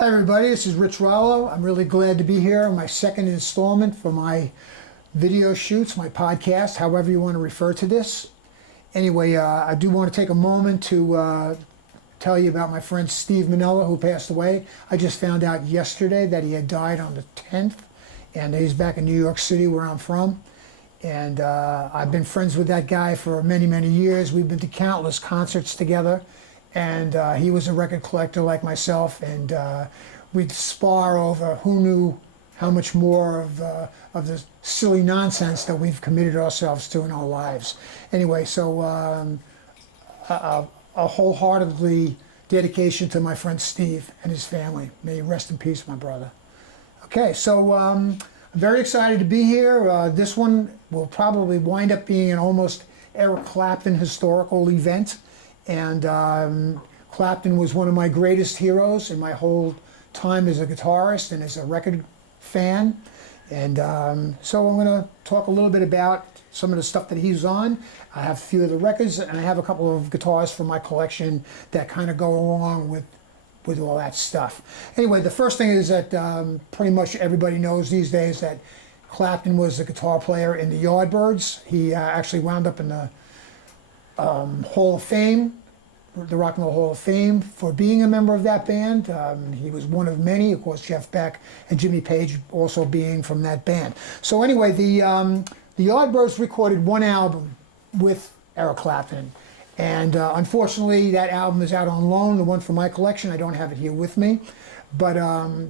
Hi everybody, this is Rich Rollo. I'm really glad to be here on my second installment for my video shoots, my podcast, however you want to refer to this. Anyway, I do want to take a moment to tell you about my friend Steve Manella, who passed away. I just found out yesterday that he had died on the 10th, and he's back in New York City where I'm from. And I've been friends with that guy for many, many years. We've been to countless concerts together. And he was a record collector like myself, and we'd spar over who knew how much more of the silly nonsense that we've committed ourselves to in our lives. Anyway, so a wholeheartedly dedication to my friend Steve and his family. May he rest in peace, my brother. Okay, so I'm very excited to be here. This one will probably wind up being an almost Eric Clapton historical event. And Clapton was one of my greatest heroes in my whole time as a guitarist and as a record fan. And so I'm going to talk a little bit about some of the stuff that he's on. I have a few of the records, and I have a couple of guitars from my collection that kind of go along with all that stuff. Anyway, the first thing is that pretty much everybody knows these days that Clapton was a guitar player in the Yardbirds. He actually wound up in the Hall of Fame, the Rock and Roll Hall of Fame, for being a member of that band. He was one of many, of course, Jeff Beck and Jimmy Page also being from that band. So anyway, the Yardbirds recorded one album with Eric Clapton, and unfortunately that album is out on loan, the one from my collection. I don't have it here with me, but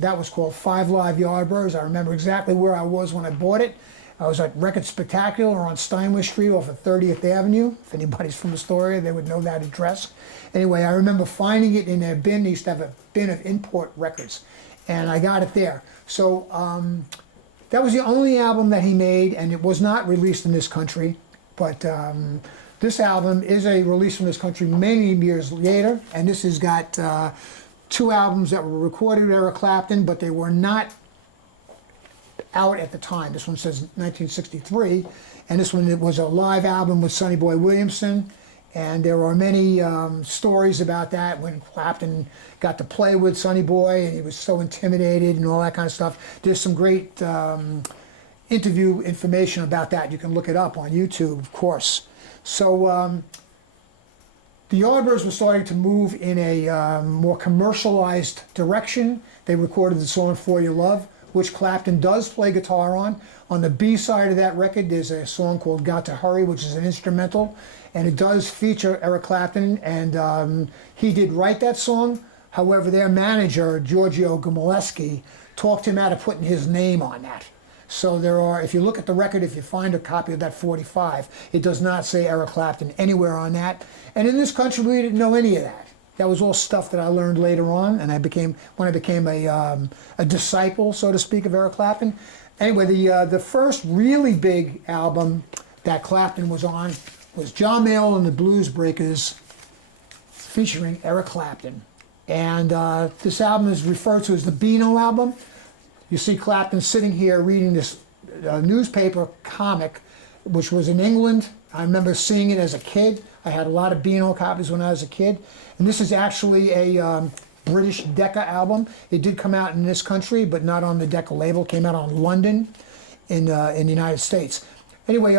that was called 5 Live Yardbirds. I remember exactly where I was when I bought it. I was at Record Spectacular on Steinway Street off of 30th Avenue. If anybody's from Astoria, they would know that address. Anyway, I remember finding it in a bin. They used to have a bin of import records, and I got it there. So that was the only album that he made, and it was not released in this country. But this album is a release from this country many years later, and this has got 2 albums that were recorded with Eric Clapton, but they were not out at the time. This one says 1963, and this one was a live album with Sonny Boy Williamson, and there are many stories about that when Clapton got to play with Sonny Boy and he was so intimidated and all that kind of stuff. There's some great interview information about that. You can look it up on YouTube, of course. So the Yardbirds were starting to move in a more commercialized direction. They recorded the song For Your Love, which Clapton does play guitar on. On the B side of that record, there's a song called Got to Hurry, which is an instrumental, and it does feature Eric Clapton, and he did write that song. However, their manager, Giorgio Gomeleski, talked him out of putting his name on that. So there are, if you look at the record, if you find a copy of that 45, it does not say Eric Clapton anywhere on that. And in this country, we didn't know any of that. That was all stuff that I learned later on, and when I became a disciple, so to speak, of Eric Clapton. Anyway, the first really big album that Clapton was on was John Mayall and the Blues Breakers, featuring Eric Clapton. And this album is referred to as the Beano album. You see Clapton sitting here reading this newspaper comic, which was in England. I remember seeing it as a kid. I had a lot of Beano copies when I was a kid. And this is actually a British Decca album. It did come out in this country, but not on the Decca label. It came out on London in the United States. Anyway,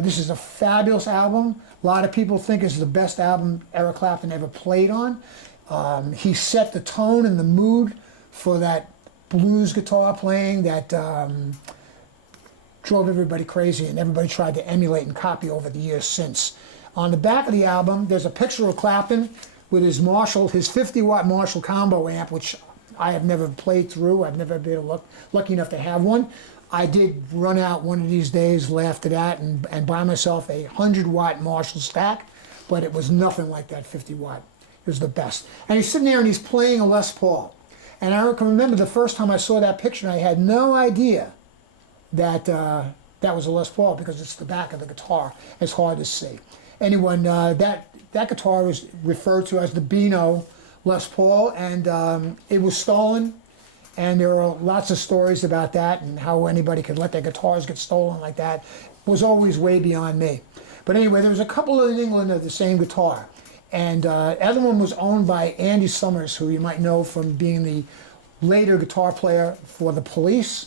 this is a fabulous album. A lot of people think it's the best album Eric Clapton ever played on. He set the tone and the mood for that blues guitar playing that drove everybody crazy, and everybody tried to emulate and copy over the years since. On the back of the album, there's a picture of Clapton with his Marshall, his 50-watt Marshall combo amp, which I have never played through. I've never been lucky enough to have one. I did run out one of these days, laughed at that, and buy myself a 100-watt Marshall stack, but it was nothing like that 50-watt. It was the best. And he's sitting there and he's playing a Les Paul. And I can remember the first time I saw that picture, I had no idea that that was a Les Paul, because it's the back of the guitar. It's hard to see. Anyway, that guitar was referred to as the Beano Les Paul, and it was stolen. And there are lots of stories about that and how anybody could let their guitars get stolen like that. It was always way beyond me. But anyway, there was a couple in England of the same guitar. And the other one was owned by Andy Summers, who you might know from being the later guitar player for the Police.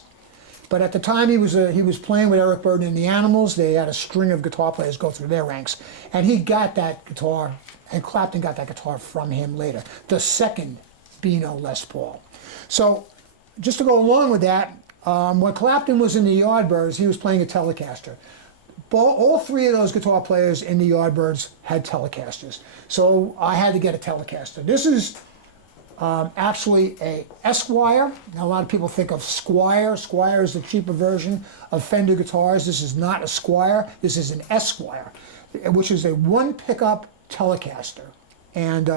But at the time he was playing with Eric Burden and the Animals. They had a string of guitar players go through their ranks, and he got that guitar, and Clapton got that guitar from him later. The second Beano Les Paul. So, just to go along with that, when Clapton was in the Yardbirds, he was playing a Telecaster. All three of those guitar players in the Yardbirds had Telecasters, so I had to get a Telecaster. This is actually a Esquire. Now, a lot of people think of Squire. Squire is the cheaper version of Fender guitars. This is not a Squire. This is an Esquire, which is a one pickup Telecaster. And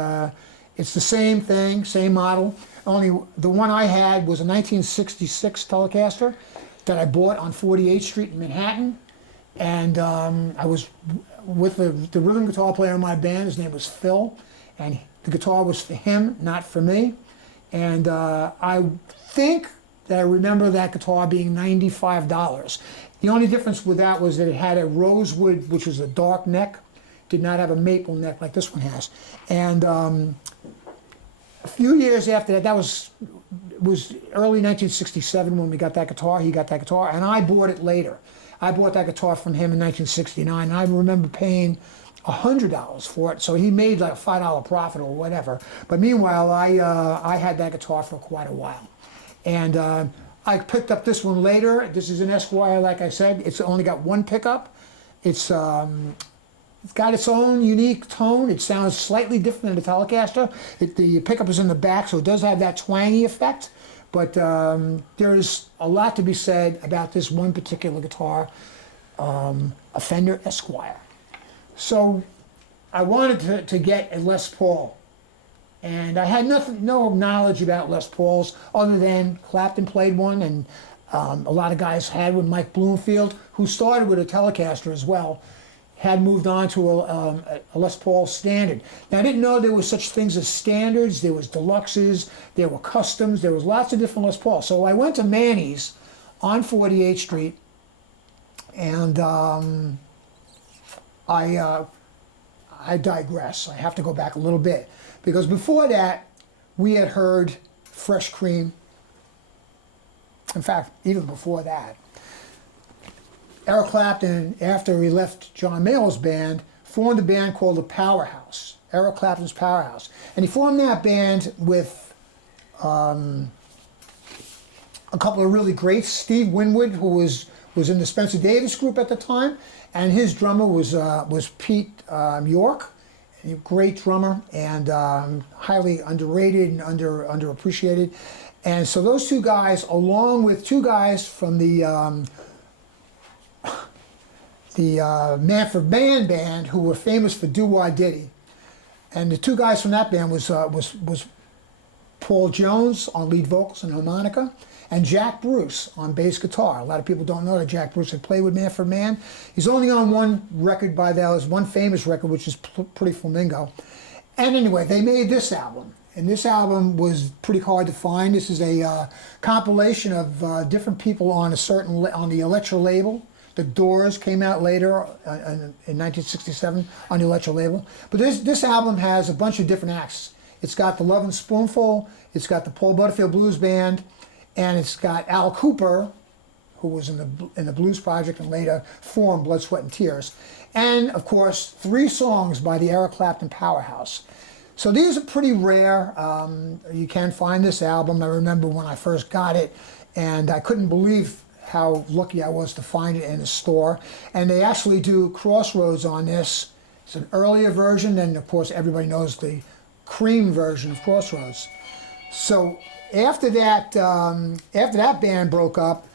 it's the same thing, same model. Only the one I had was a 1966 Telecaster that I bought on 48th Street in Manhattan. And I was with the rhythm guitar player in my band. His name was Phil. And the guitar was for him, not for me. And I think that I remember that guitar being $95. The only difference with that was that it had a rosewood, which was a dark neck, did not have a maple neck like this one has. And a few years after that, it was early 1967 when we got that guitar. He got that guitar, and I bought it later. I bought that guitar from him in 1969, and I remember paying $100 for it, so he made like a $5 profit or whatever. But meanwhile, I had that guitar for quite a while, and I picked up this one later. This is an Esquire, like I said. It's only got one pickup. It's got its own unique tone. It sounds slightly different than the Telecaster. The pickup is in the back, so it does have that twangy effect. But there's a lot to be said about this one particular guitar, a Fender Esquire. So I wanted to get a Les Paul, and I had no knowledge about Les Pauls other than Clapton played one, and a lot of guys had one. Mike Bloomfield, who started with a Telecaster as well, had moved on to a Les Paul standard. Now, I didn't know there was such things as standards. There was deluxes, there were customs, there was lots of different Les Pauls. So I went to Manny's on 48th Street, and I digress. I have to go back a little bit, because before that, we had heard Fresh Cream. In fact, even before that, Eric Clapton, after he left John Mayall's band, formed a band called the Powerhouse, Eric Clapton's Powerhouse. And he formed that band with a couple of really greats. Steve Winwood, who was in the Spencer Davis group at the time, and his drummer was Pete York, a great drummer, and highly underrated and underappreciated. And so those two guys, along with two guys from the Manfred Mann band, who were famous for Do Wah Diddy, and the two guys from that band was Paul Jones on lead vocals and harmonica, and Jack Bruce on bass guitar. A lot of people don't know that Jack Bruce had played with Manfred Mann. He's only on one record by those, one famous record, which is Pretty Flamingo. And anyway, they made this album, and this album was pretty hard to find. This is a compilation of different people on the Elektra label. The Doors came out later in 1967 on the Elektra label. But this album has a bunch of different acts. It's got the Lovin' Spoonful, it's got the Paul Butterfield Blues Band, and it's got Al Cooper, who was in the Blues Project and later formed Blood, Sweat, and Tears. And, of course, 3 songs by the Eric Clapton Powerhouse. So these are pretty rare. You can find this album. I remember when I first got it, and I couldn't believe how lucky I was to find it in a store. And they actually do Crossroads on this. It's an earlier version, and of course everybody knows the Cream version of Crossroads. So after that band broke up,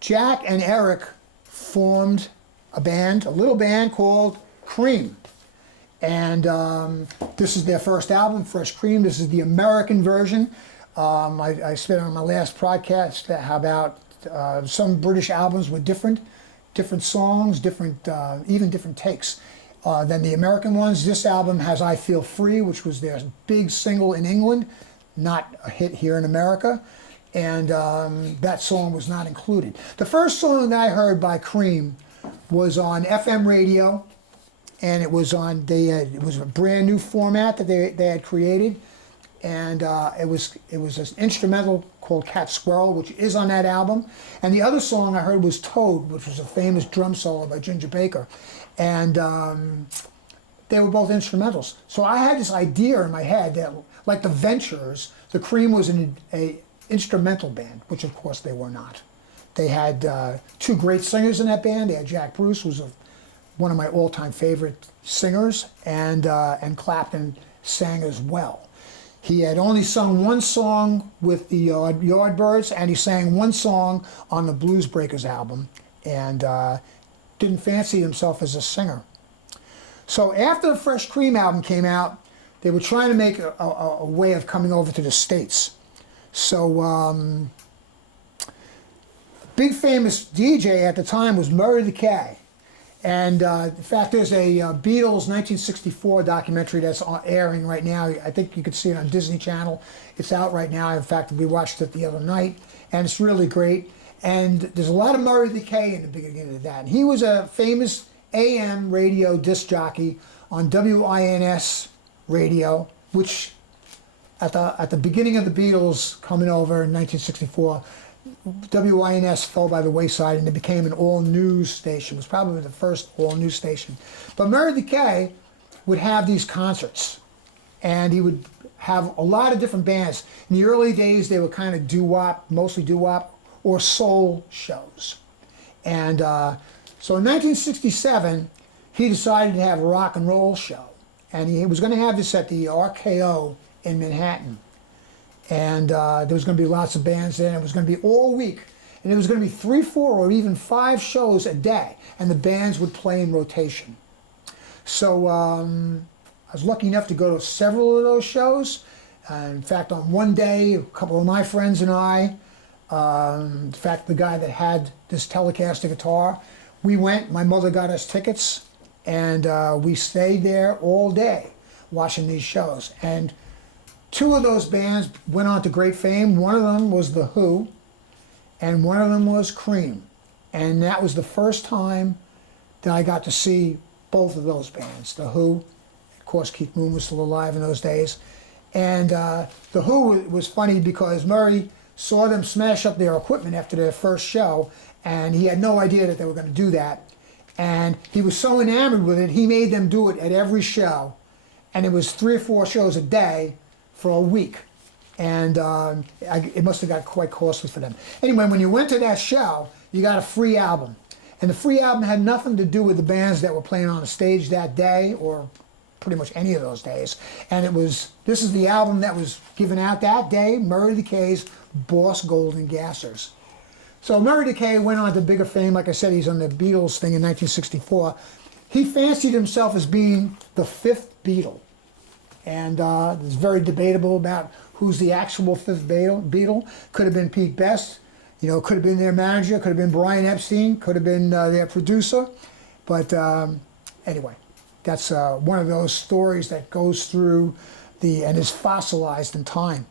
Jack and Eric formed a little band called Cream. And this is their first album, Fresh Cream. This is the American version. I said on my last podcast how about some British albums with different songs, even different takes than the American ones. This album has I Feel Free, which was their big single in England, not a hit here in America, and that song was not included. The first song that I heard by Cream was on FM radio, and it was on it was a brand new format that they had created, and it was an instrumental called Cat Squirrel, which is on that album. And the other song I heard was Toad, which was a famous drum solo by Ginger Baker, and they were both instrumentals. So I had this idea in my head that, like the Ventures, the Cream was an instrumental band, which of course they were not. They had two great singers in that band. They had Jack Bruce, who was one of my all-time favorite singers, and Clapton sang as well. He had only sung one song with the Yardbirds, and he sang one song on the Blues Breakers album, and didn't fancy himself as a singer. So after the Fresh Cream album came out, they were trying to make a way of coming over to the States. So big famous DJ at the time was Murray the K. And in fact, there's a Beatles 1964 documentary that's airing right now. I think you could see it on Disney Channel. It's out right now. In fact, we watched it the other night, and it's really great. And there's a lot of Murray the K in the beginning of that. And he was a famous AM radio disc jockey on WINS radio, which at the beginning of the Beatles coming over in 1964, WINS fell by the wayside and it became an all-news station. It was probably the first all-news station. But Murray the K would have these concerts, and he would have a lot of different bands. In the early days, they were kind of doo-wop, mostly doo-wop, or soul shows. And so in 1967, he decided to have a rock and roll show. And he was going to have this at the RKO in Manhattan. And there was going to be lots of bands there, and it was going to be all week. And it was going to be 3, 4, or even 5 shows a day, and the bands would play in rotation. So I was lucky enough to go to several of those shows. In fact, on one day, a couple of my friends and I, in fact, the guy that had this Telecaster guitar, we went, my mother got us tickets, and we stayed there all day watching these shows. And 2 of those bands went on to great fame. One of them was The Who, and one of them was Cream. And that was the first time that I got to see both of those bands. The Who, of course, Keith Moon was still alive in those days. And The Who was funny because Murray saw them smash up their equipment after their first show, and he had no idea that they were going to do that. And he was so enamored with it, he made them do it at every show. And it was 3 or 4 shows a day for a week, and it must have got quite costly for them. Anyway, when you went to that show, you got a free album, and the free album had nothing to do with the bands that were playing on the stage that day, or pretty much any of those days. And this is the album that was given out that day, Murray the K's Boss Golden Gassers. So Murray the K went on to bigger fame. Like I said, he's on the Beatles thing in 1964. He fancied himself as being the 5th Beatle. And it's very debatable about who's the actual 5th Beatle. Could have been Pete Best, could have been their manager, could have been Brian Epstein, could have been their producer. But anyway, that's one of those stories that goes through and is fossilized in time.